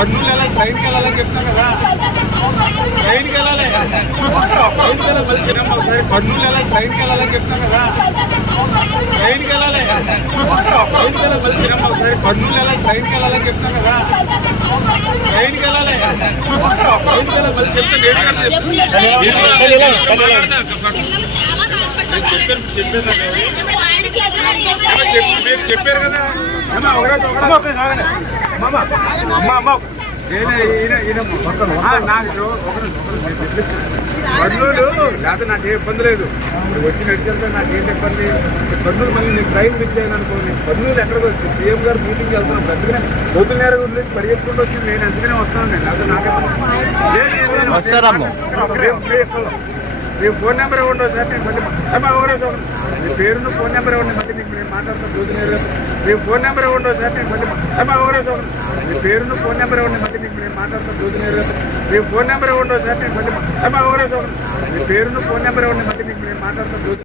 కర్నూలు వెళ్ళాలి ట్రైన్కి వెళ్ళాలని చెప్తాం కదా ట్రైన్కి వెళ్ళాలి ట్రైన్కి వెళ్ళాలి మళ్ళీ చిన్నమ్మ ఒకసారి కర్నూలు వెళ్ళాలి ట్రైన్కి వెళ్ళాలని చెప్తాం కదా ట్రైన్కి వెళ్ళాలి ట్రైన్కి వెళ్ళాలి మళ్ళీ చిన్నమ్మ ఒకసారి కర్నూలు వెళ్ళాలి ట్రైన్కి వెళ్ళాలని చెప్తాం కదా ట్రైన్కి వెళ్ళాలి ట్రైన్కి వెళ్ళాలి మళ్ళీ చెప్తే నేను మీరు చెప్పారు కదా అమ్మ ఒకరోజు నాకు ఏ ఇబ్బంది లేదు ఇప్పుడు వచ్చి నడిచేస్తే నాకు ఏంటి ఇబ్బంది కర్నూలు మళ్ళీ నేను ట్రైన్ మిస్ అయ్యాను అనుకోండి కర్నూలు ఎక్కడికి వచ్చి సీఎం గారు మీటింగ్కి వెళ్తున్నాం అందుకనే పొద్దున్న నేర గురించి పరిగెత్తుకుంటూ వచ్చింది నేను అందుకనే వస్తాను నేను లేకపోతే నాకే మీ ఫోన్ నెంబర్ ఉండదు సార్ నేను మళ్ళీ అమ్మా, మీ పేరును ఫోన్ నెంబర్ ఇవ్వండి మళ్ళీ మీకు నేను మాట్లాడతాను చూసినారు మీ ఫోన్ నెంబర్ ఉండదు సార్ నేను మళ్ళీ అమ్మా, మీ పేరును ఫోన్ నెంబర్ ఇవ్వండి మళ్ళీ మీకు నేను మాట్లాడతాను చూసినారు మీ ఫోన్ నెంబర్ ఉండదు సార్ నేను మళ్ళీ అమ్మా, మీ పేరును ఫోన్ నెంబర్ ఇవ్వండి మళ్ళీ మీకు నేను మాట్లాడతాను రోజు